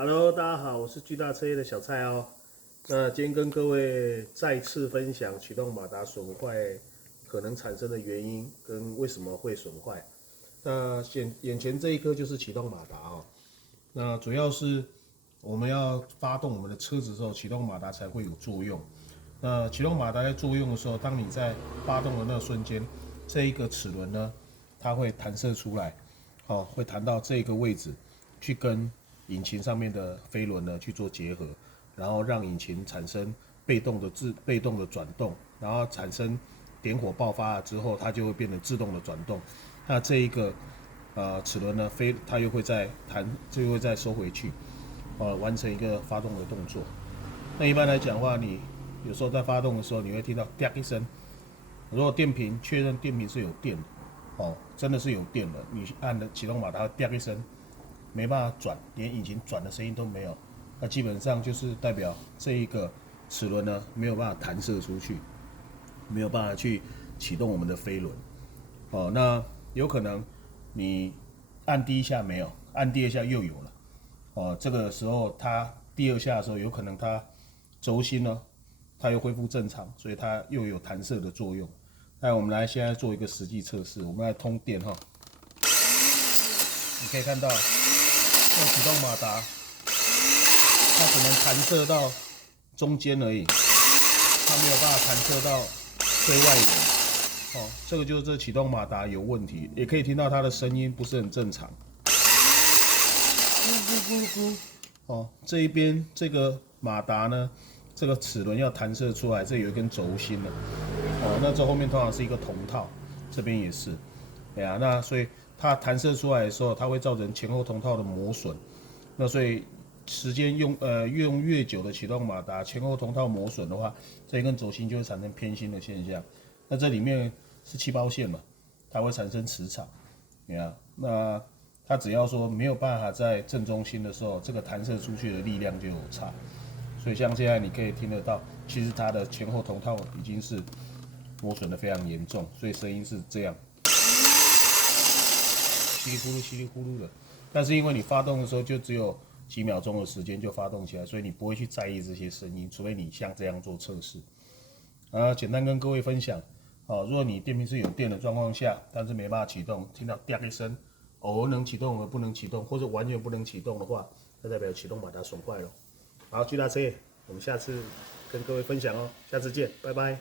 Hello，大家好，我是巨大车业的小蔡哦。那今天跟各位再次分享启动马达损坏可能产生的原因跟为什么会损坏。那眼前这一颗就是启动马达哦。那主要是我们要发动我们的车子之后，启动马达才会有作用。那启动马达在作用的时候，当你在发动的那瞬间，这一个齿轮呢，它会弹射出来，会弹到这个位置，去跟引擎上面的飞轮呢去做结合，然后让引擎产生被动的转动，然后产生点火爆发了之后，它就会变成自动的转动。那这一个齿轮呢它又会再就会再收回去，完成一个发动的动作。那一般来讲的话，你有时候在发动的时候，你会听到“啪”一声。如果电瓶确认电瓶是有电的，真的是有电的，你按了启动马达“啪”一声，没办法转，连引擎转的声音都没有，那基本上就是代表这一个齿轮呢没有办法弹射出去，没有办法去启动我们的飞轮。那有可能你按第一下没有，按第二下又有了。这个时候它第二下的时候，有可能它轴心呢，它又恢复正常，所以它又有弹射的作用。那我们来现在做一个实际测试，我们来通电哈。你可以看到，这启动马达，它只能弹射到中间而已，它没有办法弹射到最外缘。这个就是这启动马达有问题，也可以听到它的声音不是很正常。咕咕咕咕。这一边这个马达呢，这个齿轮要弹射出来，这有一根轴心了。那这后面通常是一个铜套，这边也是。那所以它弹射出来的时候，它会造成前后铜套的磨损。那所以时间用越久的启动马达，前后铜套磨损的话，这一根轴心就会产生偏心的现象。那这里面是气包线嘛，它会产生磁场。那它只要说没有办法在正中心的时候，这个弹射出去的力量就有差。所以像现在你可以听得到，其实它的前后铜套已经是磨损的非常严重，所以声音是这样，稀里呼噜稀里呼噜的。但是因为你发动的时候就只有几秒钟的时间就发动起来，所以你不会去在意这些声音，除非你像这样做测试。简单跟各位分享。如果你电瓶是有电的状况下，但是没办法启动，听到“啪”一声，偶尔能启动，偶尔不能启动，或者完全不能启动的话，那代表启动马达损坏了。好，巨大车业，我们下次跟各位分享哦，下次见，拜拜。